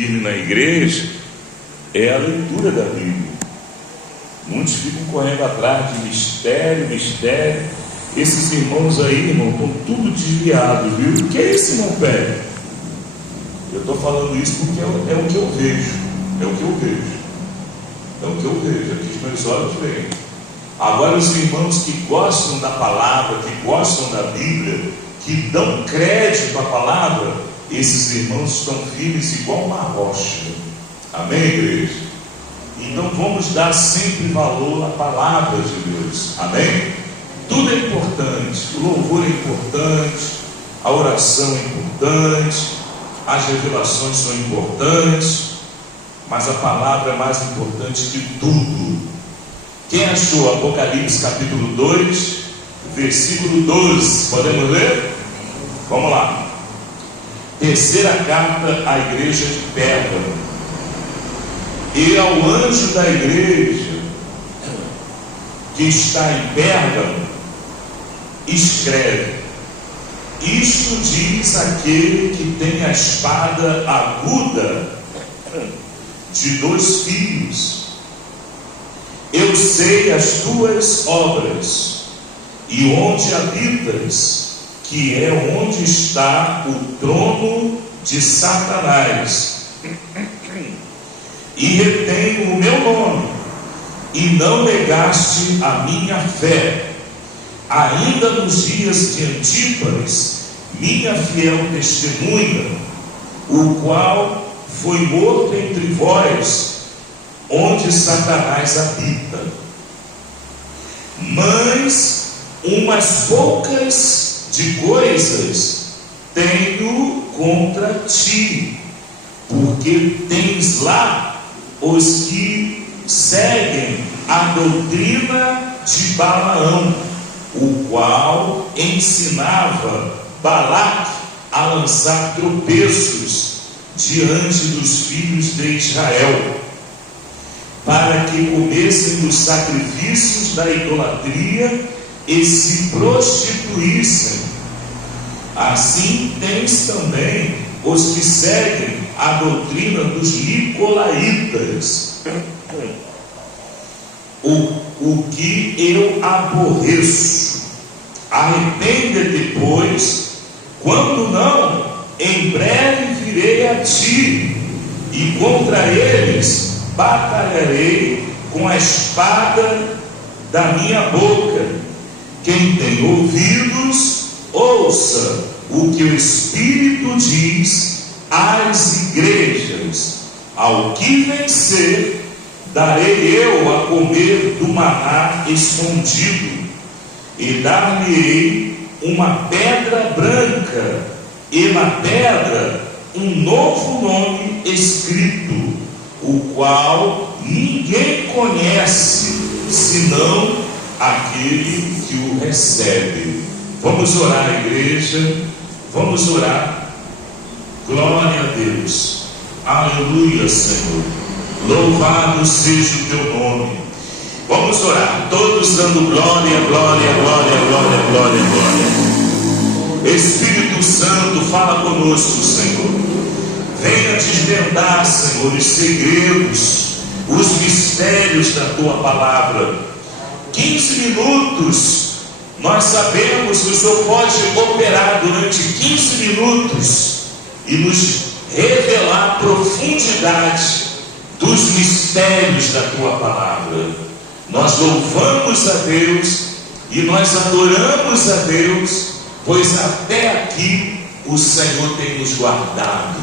firme na igreja é a leitura da Bíblia. Muitos ficam correndo atrás de mistério. Esses irmãos aí, irmão, estão tudo desviados, viu? O que é esse irmão pé? Eu estou falando isso porque é o que eu vejo. É o que eu vejo. Aqui os meus olhos veem. Agora, os irmãos que gostam da palavra, que gostam da Bíblia, que dão crédito à palavra, esses irmãos estão firmes igual uma rocha. Amém, igreja? Então vamos dar sempre valor à palavra de Deus. Amém? Tudo é importante. O louvor é importante, a oração é importante, as revelações são importantes, mas a palavra é mais importante que tudo. Quem achou Apocalipse capítulo 2, versículo 12? Podemos ler? Vamos lá. Terceira carta à igreja de Pérgamo. E ao anjo da igreja que está em Pérgamo, escreve: isto diz aquele que tem a espada aguda de 2 fios. Eu sei as tuas obras, e onde habitas, que é onde está o trono de Satanás, e retenho o meu nome, e não negaste a minha fé, ainda nos dias de Antíparas, minha fiel testemunha, o qual foi morto entre vós, onde Satanás habita. Mas umas poucas de coisas tenho contra ti, porque tens lá os que seguem a doutrina de Balaão, o qual ensinava Balaque a lançar tropeços diante dos filhos de Israel, para que comessem dos sacrifícios da idolatria e se prostituíssem. Assim tens também os que seguem a doutrina dos nicolaítas, o que eu aborreço. Arrepende-te, pois, quando não, em breve virei a ti, e contra eles batalharei com a espada da minha boca. Quem tem ouvidos, ouça o que o Espírito diz às igrejas. Ao que vencer, darei eu a comer do maná escondido, e dar-lhe-ei uma pedra branca, e na pedra um novo nome escrito, o qual ninguém conhece, senão aquele que o recebe. Vamos orar, igreja, vamos orar. Glória a Deus, aleluia, Senhor, louvado seja o teu nome. Vamos orar, todos dando glória, glória, glória, glória, glória, glória. Espírito Santo, fala conosco, Senhor. Venha desvendar, Senhor, os segredos, os mistérios da tua palavra. 15 minutos, nós sabemos que o Senhor pode operar durante 15 minutos e nos revelar a profundidade dos mistérios da tua palavra. Nós louvamos a Deus e nós adoramos a Deus, pois até aqui o Senhor tem nos guardado.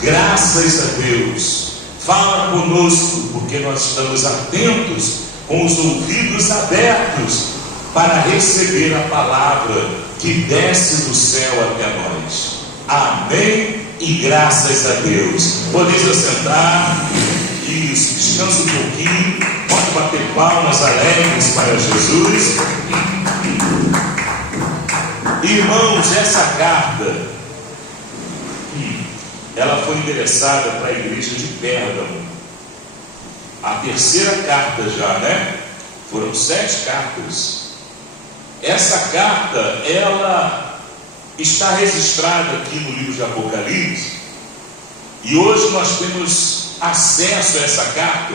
Graças a Deus. Fala conosco, porque nós estamos atentos, com os ouvidos abertos, para receber a palavra que desce do céu até nós. Amém e graças a Deus. Podeis assentar. Isso, descansa um pouquinho. Pode bater palmas alegres para Jesus. Irmãos, essa carta ela foi endereçada para a igreja de Pérgamo. A terceira carta já, né? Foram 7 cartas. Essa carta, ela está registrada aqui no livro de Apocalipse, E hoje nós temos acesso a essa carta.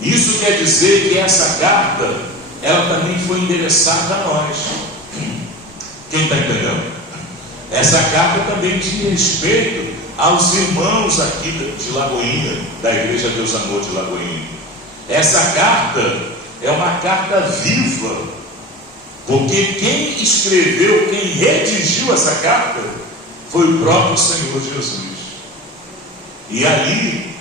Isso quer dizer que essa carta, ela também foi endereçada a nós. Quem está entendendo? Essa carta também diz respeito aos irmãos aqui de Lagoinha, da Igreja Deus Amor de Lagoinha. Essa carta é uma carta viva, porque quem escreveu, quem redigiu essa carta, foi o próprio Senhor Jesus. E ali,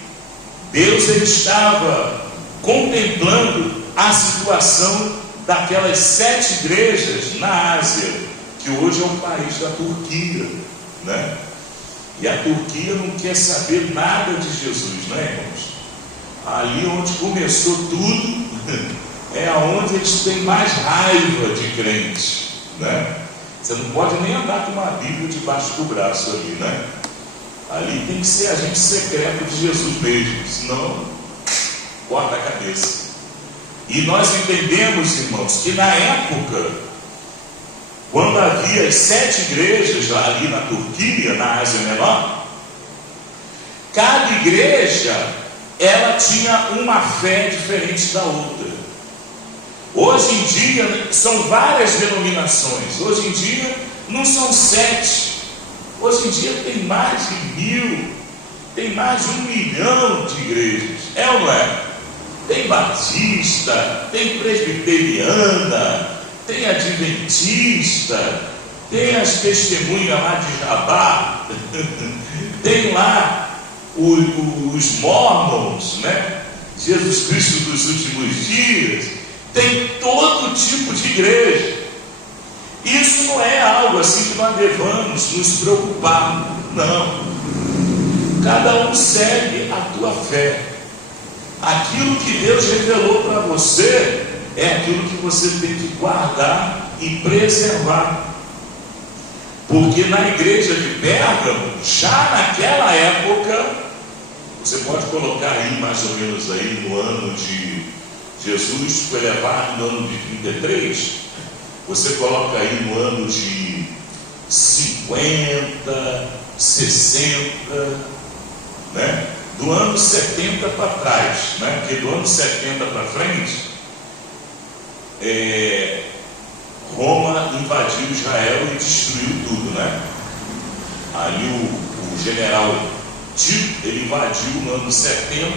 Deus ele estava contemplando a situação daquelas 7 igrejas na Ásia, que hoje é o país da Turquia, né? E a Turquia não quer saber nada de Jesus, não é, irmãos? Ali onde começou tudo, é onde eles têm mais raiva de crentes, né? Você não pode nem andar com uma Bíblia debaixo do braço ali, né? Ali tem que ser agente secreto de Jesus mesmo, senão corta a cabeça. E nós entendemos, irmãos, que na época, quando havia as 7 igrejas ali na Turquia, na Ásia Menor, cada igreja, ela tinha uma fé diferente da outra. Hoje em dia, são várias denominações. Hoje em dia, não são 7. Hoje em dia tem mais de 1000, tem mais de 1 milhão de igrejas. É ou não é? Tem batista, tem presbiteriana, tem adventista, tem as testemunhas lá de Jabá, tem lá os mormons, né? Jesus Cristo dos últimos dias, tem todo tipo de igreja. Isso não é algo assim que nós devamos nos preocupar, não. Cada um segue a tua fé. Aquilo que Deus revelou para você é aquilo que você tem que guardar e preservar. Porque na igreja de Pérgamo, já naquela época, você pode colocar aí mais ou menos aí no ano de Jesus foi levado no ano de 33, você coloca aí no ano de 50, 60, né? Do ano 70 para trás, né? Porque do ano 70 para frente, Roma invadiu Israel e destruiu tudo, né? Aí o general Tito, ele invadiu no ano 70,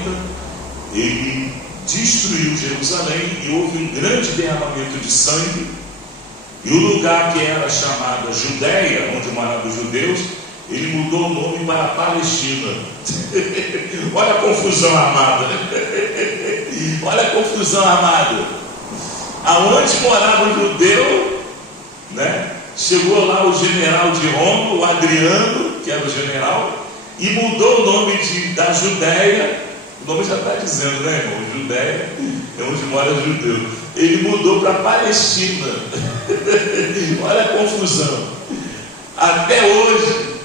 ele destruiu Jerusalém e houve um grande derramamento de sangue. E o lugar que era chamado Judéia, onde moravam os judeus, ele mudou o nome para Palestina. Olha a confusão armada. Olha a confusão armada. Aonde morava o judeu, né? Chegou lá o general de Roma, o Adriano, que era o general, e mudou o nome da Judéia. O nome já está dizendo, né, irmão? Judéia é onde mora o judeu. Ele mudou para Palestina. Olha a confusão. Até hoje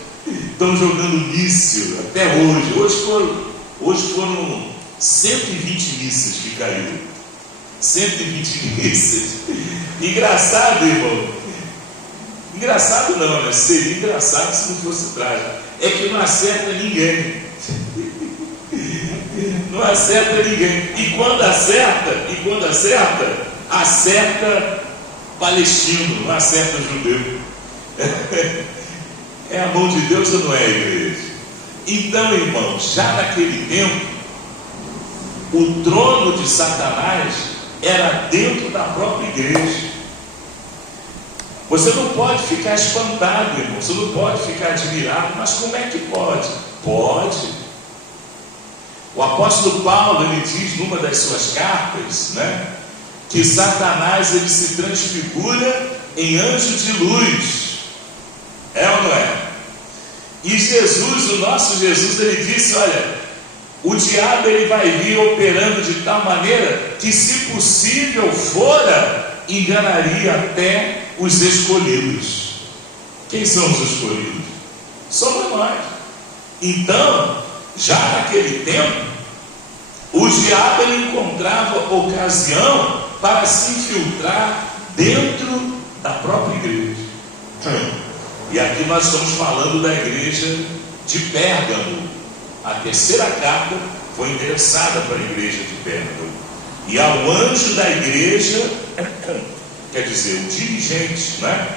estão jogando míssil. Até hoje. Hoje foram 120 mísseis que caíram. 120 mísseis. Engraçado, irmão. Engraçado não, né? Seria engraçado se não fosse trágico. É que não acerta ninguém. Não acerta ninguém. E quando acerta, acerta palestino, não acerta judeu. É a mão de Deus ou não é, igreja? Então, irmãos, já naquele tempo, o trono de Satanás era dentro da própria igreja. Você não pode ficar espantado, irmão. Você não pode ficar admirado. Mas como é que pode? Pode. O apóstolo Paulo, ele diz numa das suas cartas, né, que Satanás, ele se transfigura em anjo de luz. É ou não é? E Jesus, o nosso Jesus, ele disse, olha, o diabo ele vai vir operando de tal maneira que, se possível fora, enganaria até os escolhidos. Quem são os escolhidos? Somos nós. Então, já naquele tempo, o diabo ele encontrava ocasião para se infiltrar dentro da própria igreja. E aqui nós estamos falando da igreja de Pérgamo, A terceira carta foi endereçada para a igreja de Pérgamo. E ao anjo da igreja, quer dizer, o dirigente, né?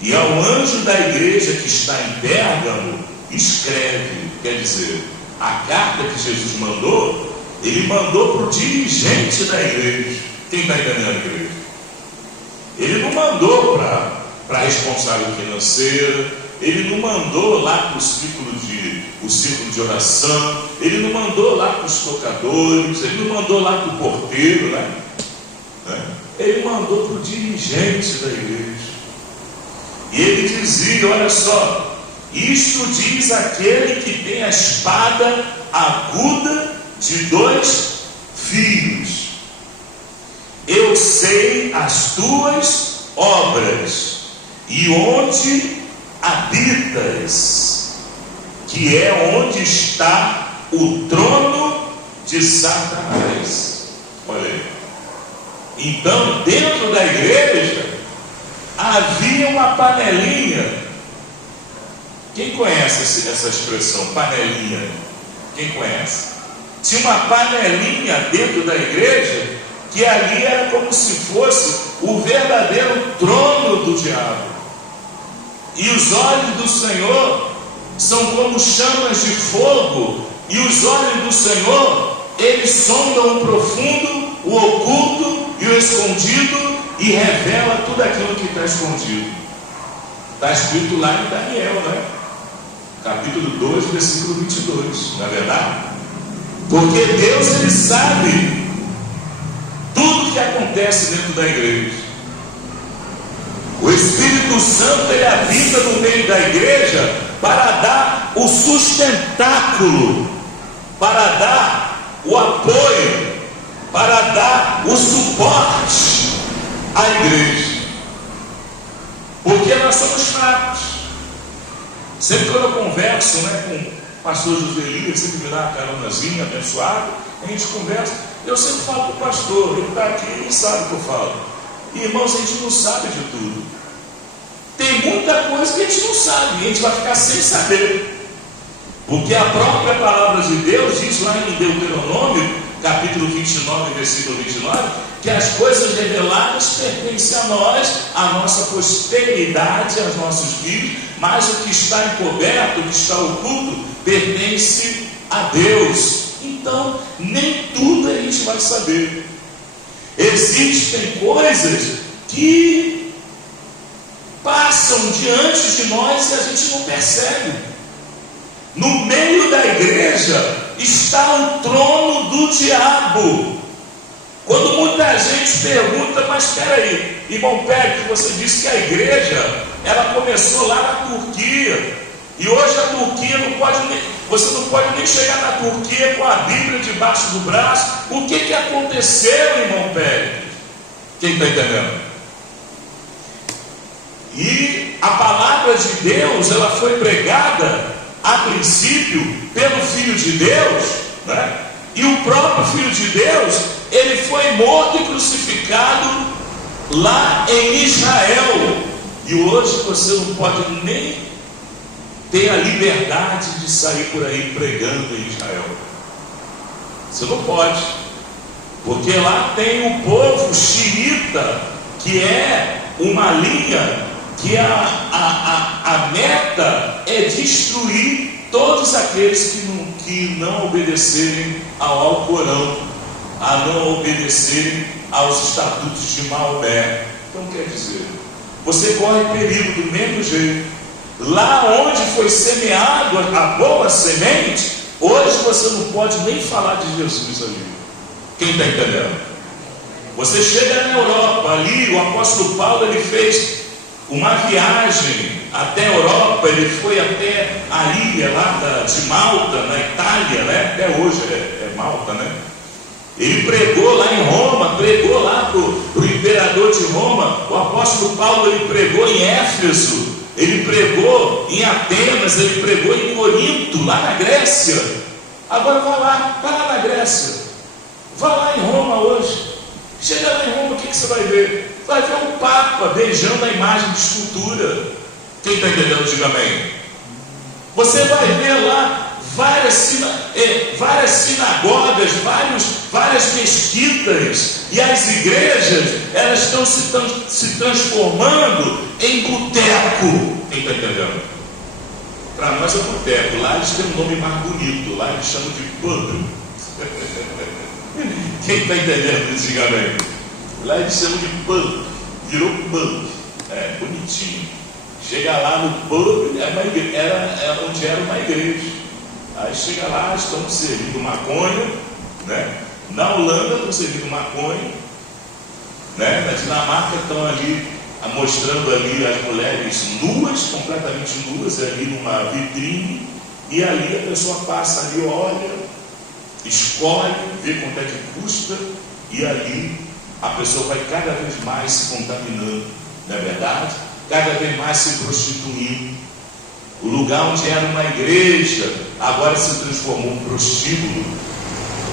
E ao anjo da igreja que está em Pérgamo, escreve, quer dizer, a carta que Jesus mandou, ele mandou para o dirigente da igreja. Quem está entendendo a igreja? Ele não mandou para a responsável financeira, ele não mandou lá para o círculo de oração, ele não mandou lá para os tocadores, ele não mandou lá para o porteiro, né? Ele mandou para o dirigente da igreja. E ele dizia, olha só, isto diz aquele que tem a espada aguda de 2 fios. Eu sei as tuas obras e onde habitas, que é onde está o trono de Satanás. Olha aí. Então, dentro da igreja havia uma panelinha. Quem conhece essa expressão, panelinha? Quem conhece? Tinha uma panelinha dentro da igreja, que ali era como se fosse o verdadeiro trono do diabo. E os olhos do Senhor são como chamas de fogo, e os olhos do Senhor, eles sondam o profundo, o oculto e o escondido, e revela tudo aquilo que está escondido. Está escrito lá em Daniel, né? Capítulo 2, versículo 22, não é verdade? Porque Deus, ele sabe tudo que acontece dentro da igreja. O Espírito Santo, ele habita no meio da igreja para dar o sustentáculo, para dar o apoio, para dar o suporte à igreja. Porque nós somos fracos. Sempre quando eu converso, né, com o pastor José Elias, sempre me dá uma caronazinha abençoada, a gente conversa, eu sempre falo para o pastor, ele está aqui, ele sabe o que eu falo. E, irmãos, a gente não sabe de tudo. Tem muita coisa que a gente não sabe, e a gente vai ficar sem saber. Porque a própria palavra de Deus diz lá em Deuteronômio, capítulo 29, versículo 29, que as coisas reveladas pertencem a nós, à nossa posteridade, aos nossos filhos, mas o que está encoberto, o que está oculto, pertence a Deus. Então, nem tudo a gente vai saber. Existem coisas que passam diante de nós e a gente não percebe. No meio da igreja está o trono do diabo. Quando muita gente pergunta, mas espera aí, irmão Pérez, você disse que a igreja, ela começou lá na Turquia, e hoje a Turquia você não pode nem chegar na Turquia com a Bíblia debaixo do braço. O que aconteceu, irmão Pérez? Quem está entendendo? E a palavra de Deus, ela foi pregada a princípio pelo Filho de Deus, né? E o próprio Filho de Deus, ele foi morto e crucificado lá em Israel. E hoje você não pode nem ter a liberdade de sair por aí pregando em Israel. Você não pode, porque lá tem o povo xiita, que é uma linha que a meta é destruir todos aqueles que não obedecerem ao Alcorão, a não obedecerem aos estatutos de Maomé. Então quer dizer, você corre perigo do mesmo jeito. Lá onde foi semeado a boa semente, hoje você não pode nem falar de Jesus ali. Quem está entendendo? Você chega na Europa, ali o apóstolo Paulo, ele fez uma viagem até a Europa, ele foi até a ilha lá de Malta, na Itália, né? Até hoje é Malta, né? Ele pregou lá em Roma, pregou lá para o imperador de Roma. O apóstolo Paulo, ele pregou em Éfeso, ele pregou em Atenas, ele pregou em Corinto, lá na Grécia. Agora vai lá na Grécia, vai lá em Roma hoje. Chega lá em Roma, o que você vai ver? Vai ver um Papa beijando a imagem de escultura. Quem está entendendo, diga amém. Você vai ver lá várias sinagogas, várias mesquitas, e as igrejas, elas estão se transformando em boteco. Quem está entendendo? Para nós é boteco, lá eles têm um nome mais bonito, lá eles chamam de pub. Quem está entendendo? Diga bem. Lá eles chamam de pub, virou pub, bonitinho. Chega lá no pub, era onde era uma igreja. Aí chega lá, estão servindo maconha, né? Na Holanda estão servindo maconha, né? Na Dinamarca estão ali mostrando ali as mulheres nuas, completamente nuas, ali numa vitrine, e ali a pessoa passa ali, olha, escolhe, vê quanto é que custa, e ali a pessoa vai cada vez mais se contaminando, não é verdade? Cada vez mais se prostituindo. O lugar onde era uma igreja agora se transformou em um prostíbulo.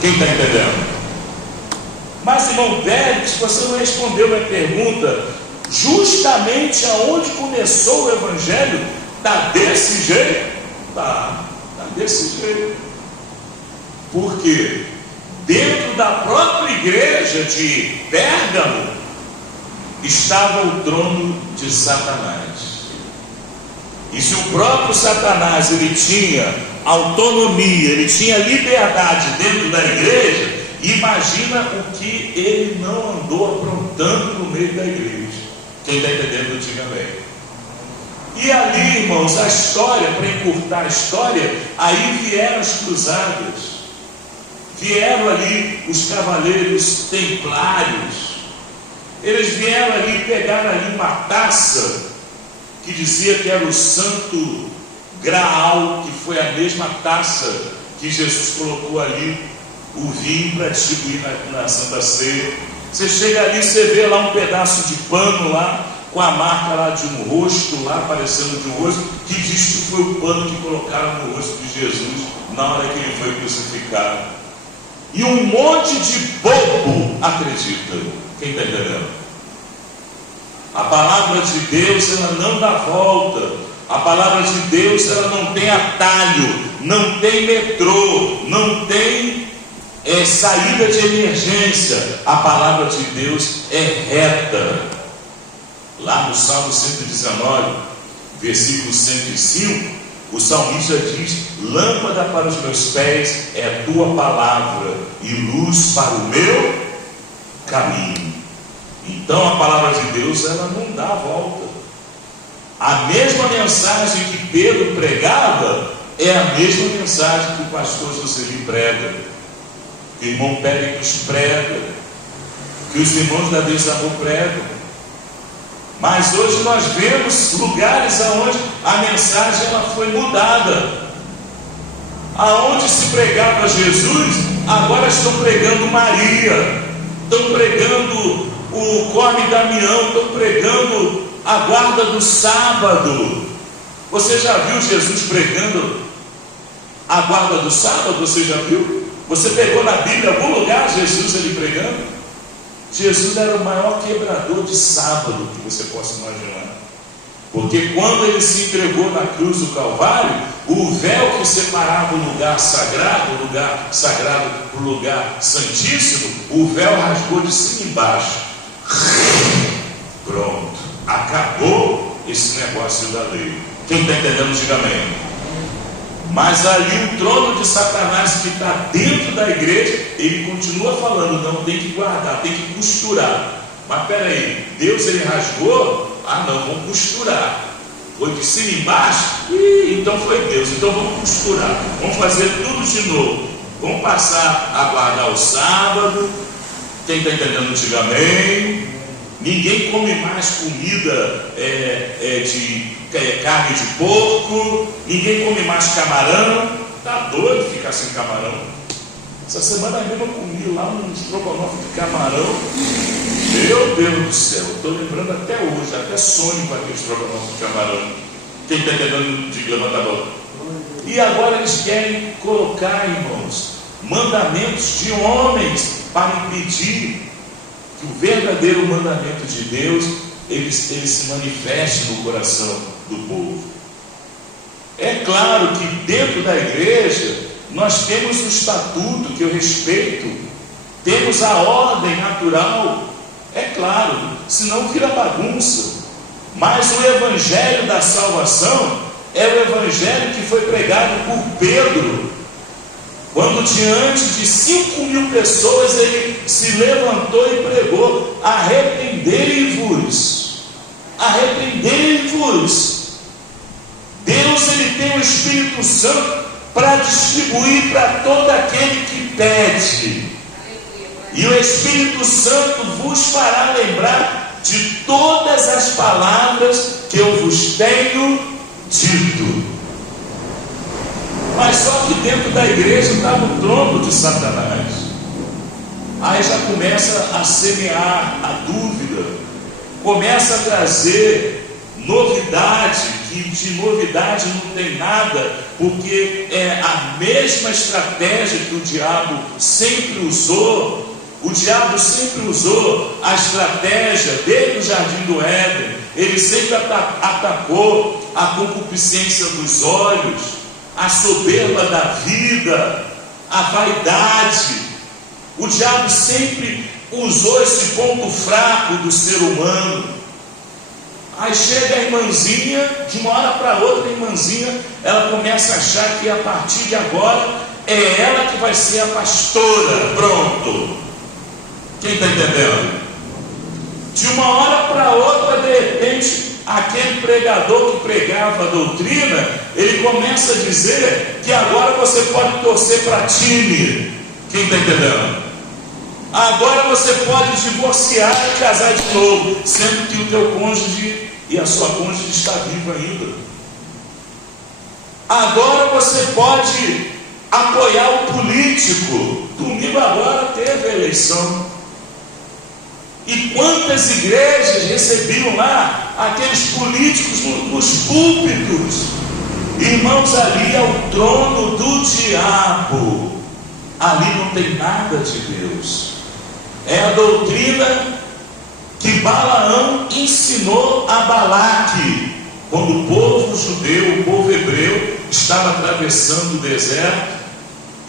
Quem está entendendo? Mas, irmão Félix, você não respondeu a minha pergunta. Justamente aonde começou o evangelho, está desse jeito? Está desse jeito. Por quê? Dentro da própria igreja de Pérgamo estava o trono de Satanás. E se o próprio Satanás ele tinha autonomia, ele tinha liberdade dentro da igreja, imagina o que ele não andou aprontando no meio da igreja. Quem está entendendo, diga bem. E ali, irmãos, a história, para encurtar a história, aí vieram as cruzadas, vieram ali os cavaleiros templários, eles vieram ali, pegaram ali uma taça que dizia que era o Santo Graal, que foi a mesma taça que Jesus colocou ali o vinho para distribuir na Santa Ceia. Você chega ali, você vê lá um pedaço de pano lá, com a marca lá de um rosto, lá aparecendo de um rosto, que diz que foi o pano que colocaram no rosto de Jesus na hora que ele foi crucificado. E um monte de bobo acredita. Quem está entendendo? A palavra de Deus, ela não dá volta. A palavra de Deus, ela não tem atalho, não tem metrô, não tem saída de emergência. A palavra de Deus é reta. Lá no Salmo 119, versículo 105, o salmista diz: lâmpada para os meus pés é a tua palavra e luz para o meu caminho. Então a palavra de Deus, ela não dá a volta. A mesma mensagem que Pedro pregava é a mesma mensagem que o pastor Joseli prega, que o irmão Péricles prega, que os irmãos da Deus Amor pregam. Mas hoje nós vemos lugares onde a mensagem ela foi mudada. Aonde se pregava Jesus, agora estão pregando Maria, estão pregando o Come Damião, estão pregando a guarda do sábado. Você já viu Jesus pregando a guarda do sábado? Você já viu? Você pegou na Bíblia algum lugar Jesus ele pregando? Jesus era o maior quebrador de sábado que você possa imaginar. Porque quando ele se entregou na cruz do Calvário, o véu que separava o lugar sagrado para o lugar santíssimo, o véu rasgou de cima e embaixo. Pronto, acabou esse negócio da lei. Quem está entendendo, diga amém. Mas ali o trono de Satanás que está dentro da igreja, ele continua falando, não, tem que guardar, tem que costurar. Mas peraí, Deus ele rasgou? Ah não, vamos costurar. Foi de cima e embaixo? Então foi Deus, então vamos costurar. Vamos fazer tudo de novo. Vamos passar a guardar o sábado. Quem está entendendo, diga amém. Ninguém come mais comida de carne de porco. Ninguém come mais camarão. Está doido ficar sem camarão. Essa semana mesmo eu comi lá um estrogonofe de camarão. Meu Deus do céu, estou lembrando até hoje, até sonho com aquele estrogonofe de camarão. Quem está entendendo, diga, levanta a mão. E agora eles querem colocar, irmãos, mandamentos de homens para impedir que o verdadeiro mandamento de Deus ele se manifeste no coração do povo. É claro que dentro da igreja nós temos o estatuto que eu respeito, temos a ordem natural, é claro, senão vira bagunça. Mas o evangelho da salvação é o evangelho que foi pregado por Pedro, quando diante de 5.000 pessoas ele se levantou e pregou: arrependei-vos, arrependei-vos. Deus, ele tem o Espírito Santo para distribuir para todo aquele que pede, e o Espírito Santo vos fará lembrar de todas as palavras que eu vos tenho dito. Mas só que dentro da igreja estava o trono de Satanás. Aí já começa a semear a dúvida, começa a trazer novidade, que de novidade não tem nada, porque é a mesma estratégia que o diabo sempre usou. O diabo sempre usou a estratégia desde o jardim do Éden. Ele sempre atacou a concupiscência dos olhos, a soberba da vida, a vaidade. O diabo sempre usou esse ponto fraco do ser humano. Aí chega a irmãzinha, de uma hora para outra, a irmãzinha, ela começa a achar que a partir de agora é ela que vai ser a pastora. Pronto. Quem está entendendo? De uma hora para outra, de repente, aquele pregador que pregava a doutrina, ele começa a dizer que agora você pode torcer para time. Quem está entendendo? Agora você pode divorciar e casar de novo, sendo que o teu cônjuge e a sua cônjuge está viva ainda. Agora você pode apoiar o político. Domingo agora teve a eleição. E quantas igrejas recebiam lá aqueles políticos nos púlpitos? Irmãos, ali é o trono do diabo. Ali não tem nada de Deus. É a doutrina que Balaão ensinou a Balaque, quando o povo judeu, o povo hebreu, estava atravessando o deserto,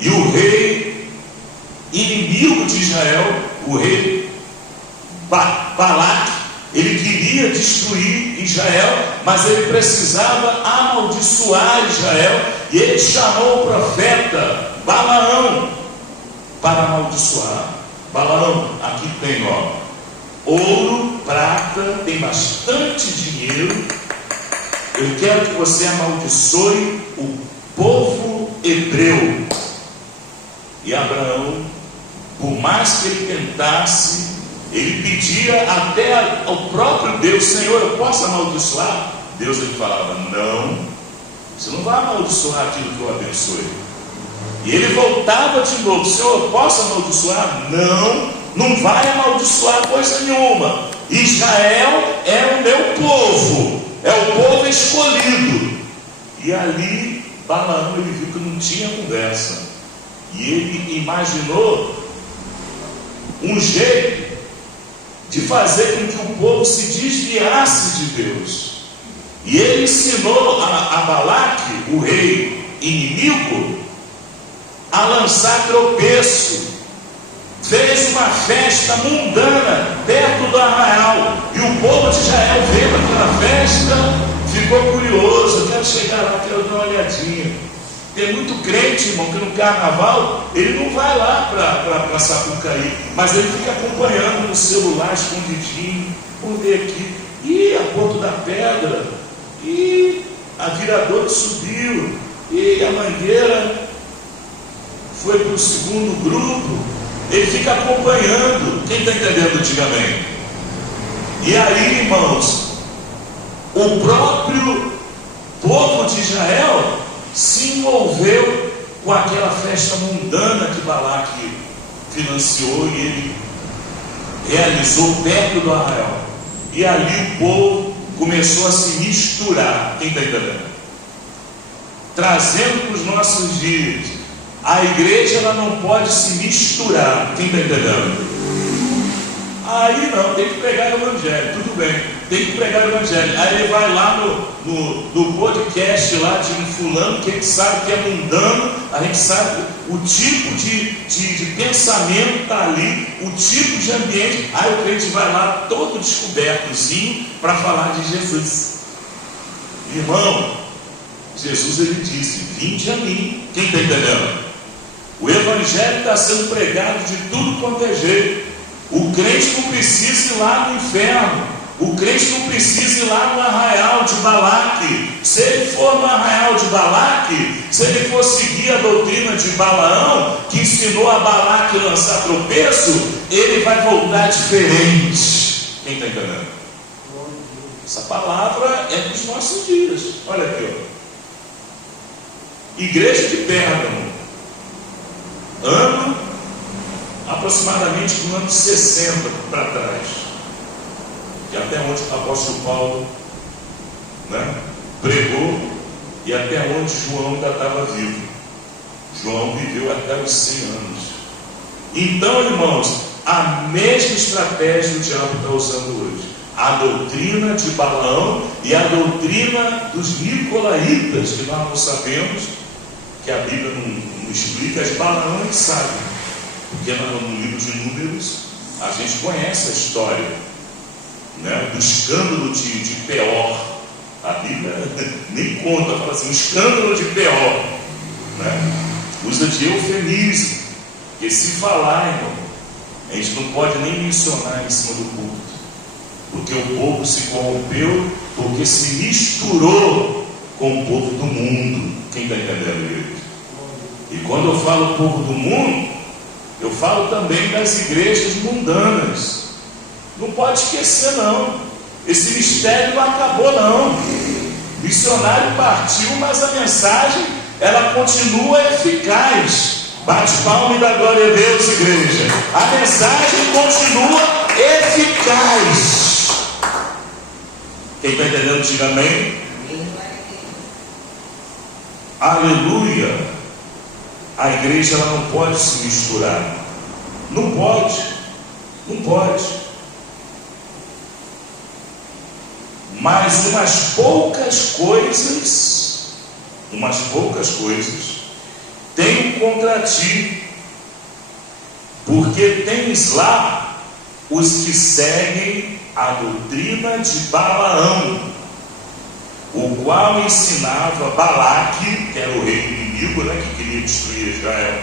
e o rei inimigo de Israel, o rei Balaque, ele queria destruir Israel, mas ele precisava amaldiçoar Israel, e ele chamou o profeta Balaão para amaldiçoar. Balaão, aqui tem ouro, prata, tem bastante dinheiro. Eu quero que você amaldiçoe o povo hebreu. E Abraão, por mais que ele tentasse, ele pedia até ao próprio Deus: Senhor, eu posso amaldiçoar? Deus ele falava: não, você não vai amaldiçoar aquilo que eu abençoe. E ele voltava de novo: Senhor, eu posso amaldiçoar? Não, não vai amaldiçoar coisa nenhuma. Israel é o meu povo, é o povo escolhido. E ali Balaão, ele viu que não tinha conversa, e ele imaginou um jeito de fazer com que o povo se desviasse de Deus. E ele ensinou a Balaque, o rei inimigo, a lançar tropeço. Fez uma festa mundana perto do arraial, e o povo de Israel vendo aquela festa ficou curioso: eu quero chegar lá, quero dar uma olhadinha. Tem muito crente, irmão, que no carnaval ele não vai lá para Sapucaí, mas ele fica acompanhando no celular escondidinho. Vamos ver aqui, e a Porto da Pedra, e a Viradouro subiu, e a Mangueira foi para o segundo grupo. Ele fica acompanhando. Quem está entendendo, diga amém. E aí, irmãos, o próprio povo de Israel se envolveu com aquela festa mundana que Balaque financiou, e ele realizou perto do arraial. E ali o povo começou a se misturar. Quem está entendendo? Trazendo para os nossos dias, a igreja ela não pode se misturar. Quem está entendendo? Aí não, tem que pregar o evangelho, tudo bem. tem que pregar o evangelho. Aí ele vai lá no podcast lá de um fulano que a gente sabe que é mundano, a gente sabe o tipo de pensamento está ali, o tipo de ambiente. Aí o crente vai lá todo descobertozinho para falar de Jesus. Irmão, Jesus ele disse: vinde a mim. Quem está entendendo? O evangelho está sendo pregado de tudo quanto é jeito. O crente não precisa ir lá no inferno. O crente não precisa ir lá no arraial de Balaque. Se ele for no arraial de Balaque, se ele for seguir a doutrina de Balaão, que ensinou a Balaque a lançar tropeço, ele vai voltar diferente. Quem está entendendo? Essa palavra é dos nossos dias. Olha aqui, ó. Igreja de Pérgamo, ano aproximadamente no ano 60 para trás, e até onde o apóstolo Paulo pregou, e até onde João ainda estava vivo. João viveu até os 100 anos. Então, irmãos, a mesma estratégia o diabo está usando hoje. A doutrina de Balaão e a doutrina dos nicolaítas, que nós não sabemos, que a Bíblia não explica. As Balaão a gente sabe, porque no livro de Números a gente conhece a história, do escândalo de Peor. A Bíblia nem conta, fala assim, o escândalo de Peor, usa de eufemismo, porque se falar, irmão, a gente não pode nem mencionar em cima do culto, porque o povo se corrompeu, porque se misturou com o povo do mundo. Quem está entendendo, igreja? E quando eu falo povo do mundo, eu falo também das igrejas mundanas. Não pode esquecer, não. Esse mistério não acabou, não. O missionário partiu, mas a mensagem ela continua eficaz. Bate palma e dá glória a Deus, igreja. A mensagem continua eficaz. Quem está entendendo, diga amém. Aleluia. A igreja ela não pode se misturar. Não pode. Não pode. Mas umas poucas coisas tenho contra ti, porque tens lá os que seguem a doutrina de Balaão, o qual ensinava Balaque, que era o rei inimigo, que queria destruir Israel,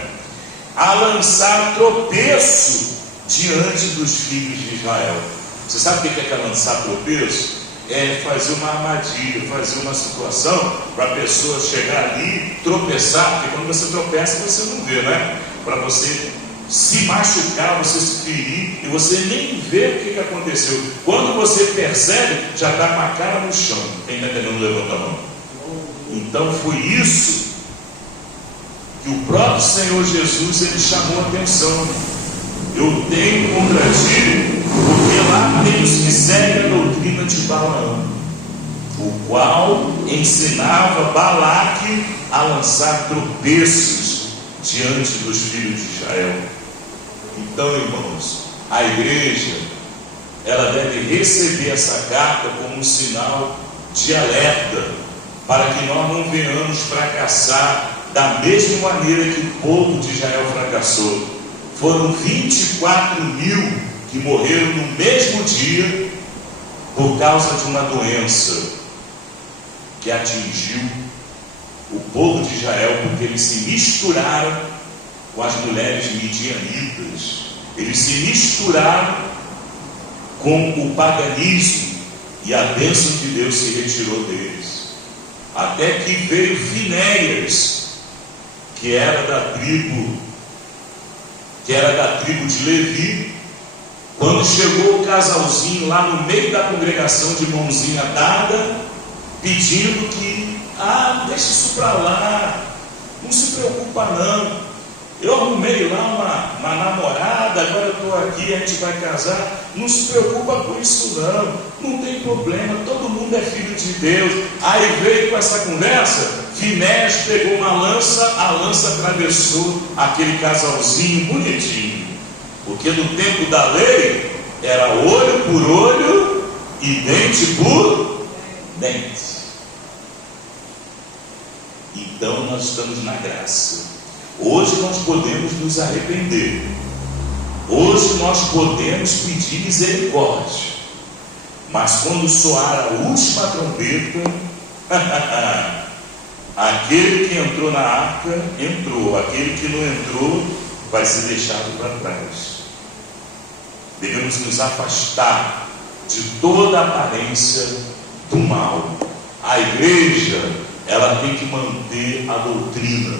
a lançar tropeço diante dos filhos de Israel. Você sabe o que é lançar tropeço? É fazer uma armadilha, fazer uma situação para a pessoa chegar ali, tropeçar, porque quando você tropeça você não vê, para você se machucar, você se ferir, e você nem vê o que aconteceu. Quando você percebe, já está com a cara no chão. Quem está entendendo, levanta a mão. Então foi isso que o próprio Senhor Jesus ele chamou a atenção. Eu tenho contra ti, porque lá tem os que seguem a doutrina de Balaão, o qual ensinava Balaque a lançar tropeços diante dos filhos de Israel. Então, irmãos, a igreja ela deve receber essa carta como um sinal de alerta, para que nós não venhamos fracassar da mesma maneira que o povo de Israel fracassou. Foram 24 mil que morreram no mesmo dia por causa de uma doença que atingiu o povo de Israel, porque eles se misturaram com as mulheres midianitas, eles se misturaram com o paganismo, e a bênção de Deus se retirou deles, até que veio Finéias, que era da tribo de Levi. Quando chegou o casalzinho lá no meio da congregação, de mãozinha dada, pedindo que, deixa isso para lá, não se preocupa não, eu arrumei lá uma namorada, agora eu estou aqui, a gente vai casar, não se preocupa com isso não tem problema, todo mundo é filho de Deus. Aí veio com essa conversa, Finéias pegou uma lança, a lança atravessou aquele casalzinho bonitinho, porque no tempo da lei era olho por olho e dente por dente. Então nós estamos na graça. Hoje nós podemos nos arrepender. Hoje nós podemos pedir misericórdia. Mas quando soar a última trombeta, aquele que entrou na arca, entrou. Aquele que não entrou, vai ser deixado para trás. Devemos nos afastar de toda a aparência do mal. A igreja, ela tem que manter a doutrina.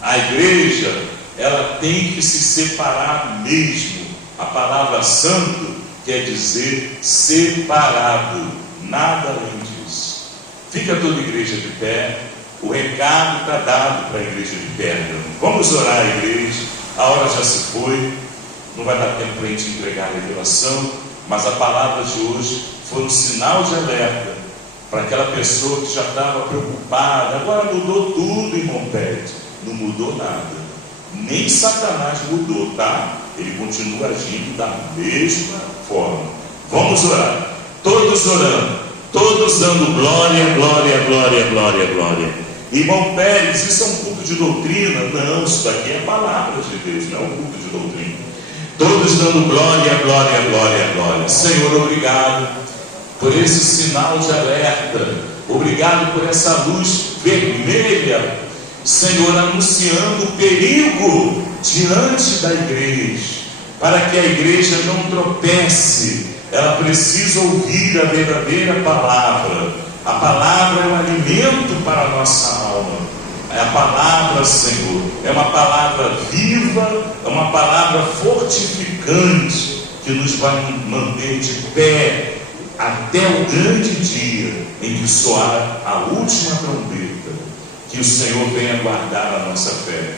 A igreja, ela tem que se separar mesmo. A palavra santo quer dizer separado, nada além disso. Fica toda a igreja de pé. O recado está dado para a igreja de Pérgamo. Vamos orar a igreja. A hora já se foi. Não vai dar tempo para a gente entregar a revelação, mas a palavra de hoje foi um sinal de alerta para aquela pessoa que já estava preocupada. Agora mudou tudo, irmão Pérez. Não mudou nada. Nem Satanás mudou, tá? Ele continua agindo da mesma forma. Vamos orar. Todos orando. Todos dando glória, glória, glória, glória, glória. Irmão Pérez, isso é um culto de doutrina? Não, isso daqui é a palavra de Deus, não é um culto de doutrina. Todos dando glória, glória, glória, glória. Senhor, obrigado por esse sinal de alerta. Obrigado por essa luz vermelha, Senhor, anunciando o perigo diante da igreja, para que a igreja não tropece. Ela precisa ouvir a verdadeira palavra. A palavra é um alimento para a nossa alma. A palavra, Senhor, é uma palavra viva, é uma palavra fortificante, que nos vai manter de pé até o grande dia em que soar a última trombeta. Que o Senhor venha guardar a nossa fé,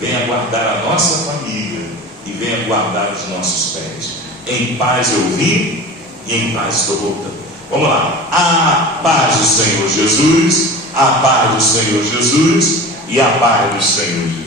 venha guardar a nossa família e venha guardar os nossos pés. Em paz eu vim e em paz estou voltando. Vamos lá. A paz do Senhor Jesus, a paz do Senhor Jesus e a paz do Senhor Jesus.